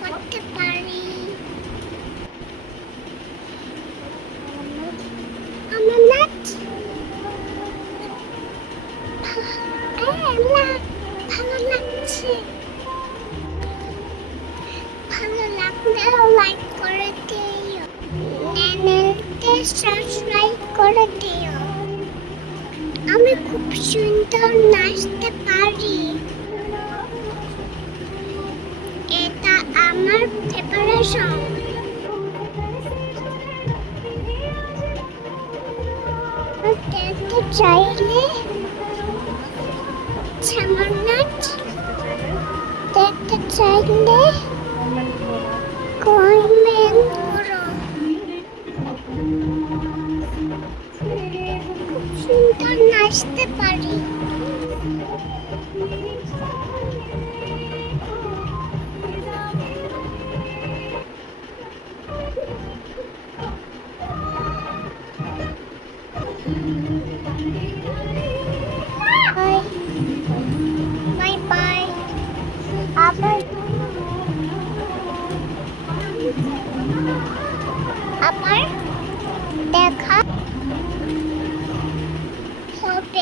করতে পারি। আমার নাচ ভালো লাগছে। ভালো লাগলে লাইক করে দিও, চ্যানেলকে সাবস্ক্রাইব করে দিও। আমি খুব সুন্দর নাচতে পারি। এটা আমার ফেভারিট সং। দেখতে চাইলে আমার নাচ দেখতে চাইলে কমেন্ট করো। খুব সুন্দর নাচতে পারি। Bye bye. আবার দেখা